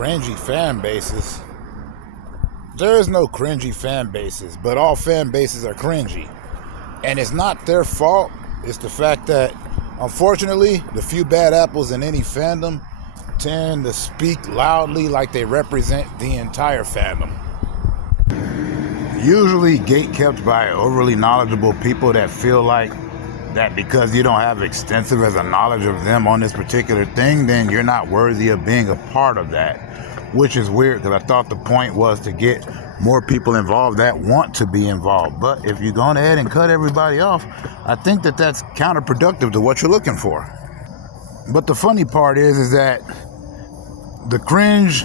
Cringy fan bases. There is no cringy fan bases, but all fan bases are cringy. And it's not their fault. It's the fact that, unfortunately, the few bad apples in any fandom tend to speak loudly like they represent the entire fandom. Usually gatekept by overly knowledgeable people that feel like that because you don't have extensive as a knowledge of them on this particular thing, then you're not worthy of being a part of that. Which is weird, because I thought the point was to get more people involved that want to be involved. But if you're going ahead and cut everybody off, I think that that's counterproductive to what you're looking for. But the funny part is that the cringe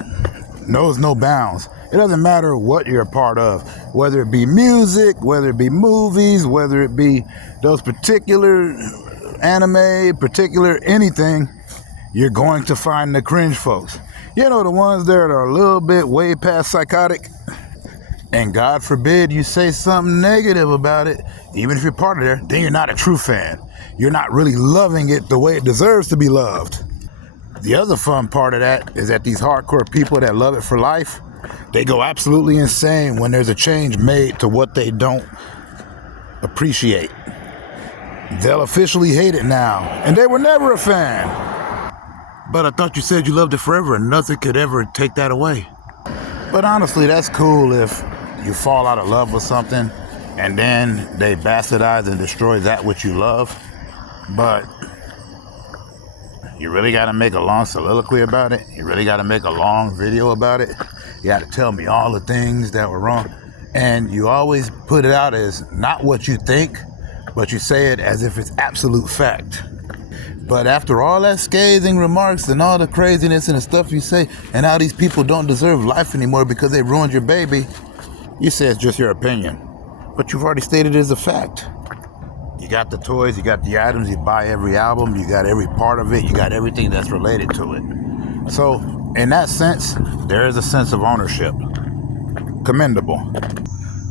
knows no bounds. It doesn't matter what you're a part of, whether it be music, whether it be movies, whether it be those particular anime, particular anything, you're going to find the cringe folks. You know, the ones that are a little bit way past psychotic. And God forbid you say something negative about it, even if you're part of there, then you're not a true fan. You're not really loving it the way it deserves to be loved. The other fun part of that is that these hardcore people that love it for life, they go absolutely insane when there's a change made to what they don't appreciate. They'll officially hate it now, and they were never a fan. But I thought you said you loved it forever and nothing could ever take that away. But honestly, that's cool if you fall out of love with something and then they bastardize and destroy that which you love. But you really got to make a long soliloquy about it. You really got to make a long video about it. You got to tell me all the things that were wrong. And you always put it out as not what you think, but you say it as if it's absolute fact. But after all that scathing remarks and all the craziness and the stuff you say, and how these people don't deserve life anymore because they ruined your baby, you say it's just your opinion. But you've already stated it as a fact. You got the toys, you got the items, you buy every album, you got every part of it, you got everything that's related to it. So, in that sense, there is a sense of ownership. Commendable.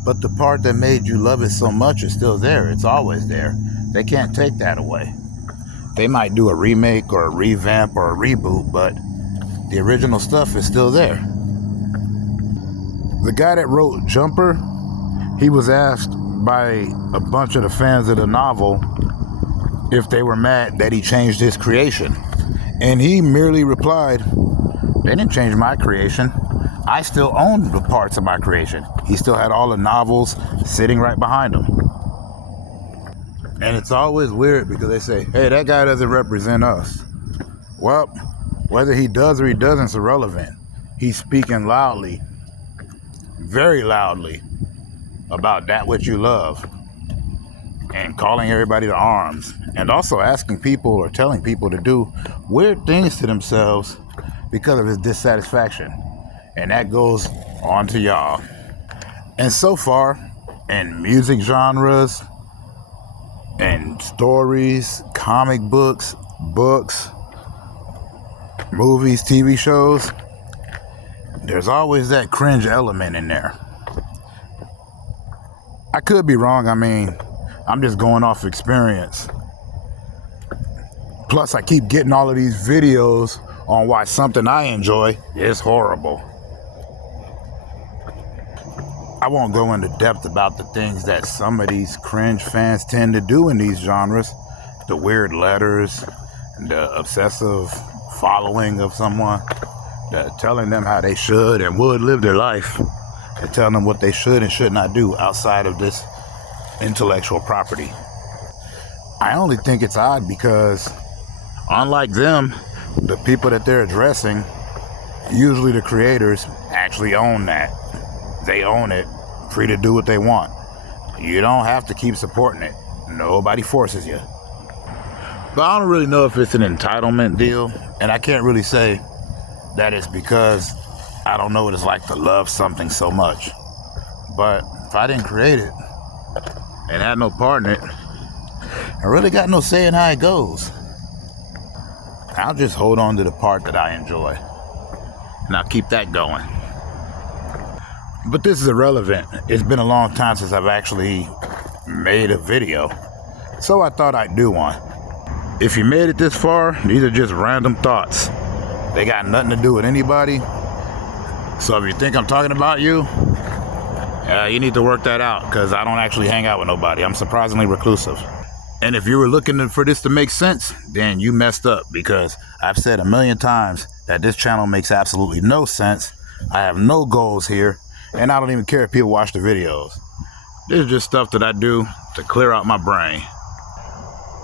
But the part that made you love it so much is still there. It's always there. They can't take that away. They might do a remake or a revamp or a reboot, but the original stuff is still there. The guy that wrote Jumper, he was asked by a bunch of the fans of the novel if they were mad that he changed his creation. And he merely replied, "They didn't change my creation. I still owned the parts of my creation." He still had all the novels sitting right behind him. And it's always weird because they say, hey, that guy doesn't represent us. Well, whether he does or he doesn't is irrelevant. He's speaking loudly, very loudly, about that which you love and calling everybody to arms and also asking people or telling people to do weird things to themselves because of his dissatisfaction. And that goes on to y'all. And so far, in music genres, and stories, comic books, movies, TV shows, there's always that cringe element in there. I could be wrong. I mean, I'm just going off experience. Plus, I keep getting all of these videos on why something I enjoy is horrible. I won't go into depth about the things that some of these cringe fans tend to do in these genres. The weird letters, the obsessive following of someone, the telling them how they should and would live their life, and telling them what they should and should not do outside of this intellectual property. I only think it's odd because, unlike them, the people that they're addressing, usually the creators, actually own that. They own it, free to do what they want. You don't have to keep supporting it. Nobody forces you. But I don't really know if it's an entitlement deal, and I can't really say that it's because I don't know what it's like to love something so much. But if I didn't create it and had no part in it, I really got no say in how it goes. I'll just hold on to the part that I enjoy, and I'll keep that going. But this is irrelevant. It's been a long time since I've actually made a video, so I thought I'd do one. If you made it this far, these are just random thoughts. They got nothing to do with anybody. So if you think I'm talking about you, you need to work that out, because I don't actually hang out with nobody. I'm surprisingly reclusive. And if you were looking for this to make sense, then you messed up, because I've said a million times that this channel makes absolutely no sense. I have no goals here, and I don't even care if people watch the videos. This is just stuff that I do to clear out my brain.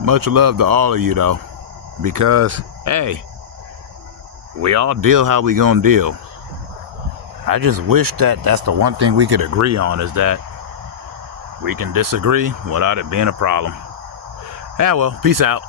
Much love to all of you, though, because, hey, we all deal how we gonna deal. I just wish that that's the one thing we could agree on, is that we can disagree without it being a problem. Yeah, well, peace out.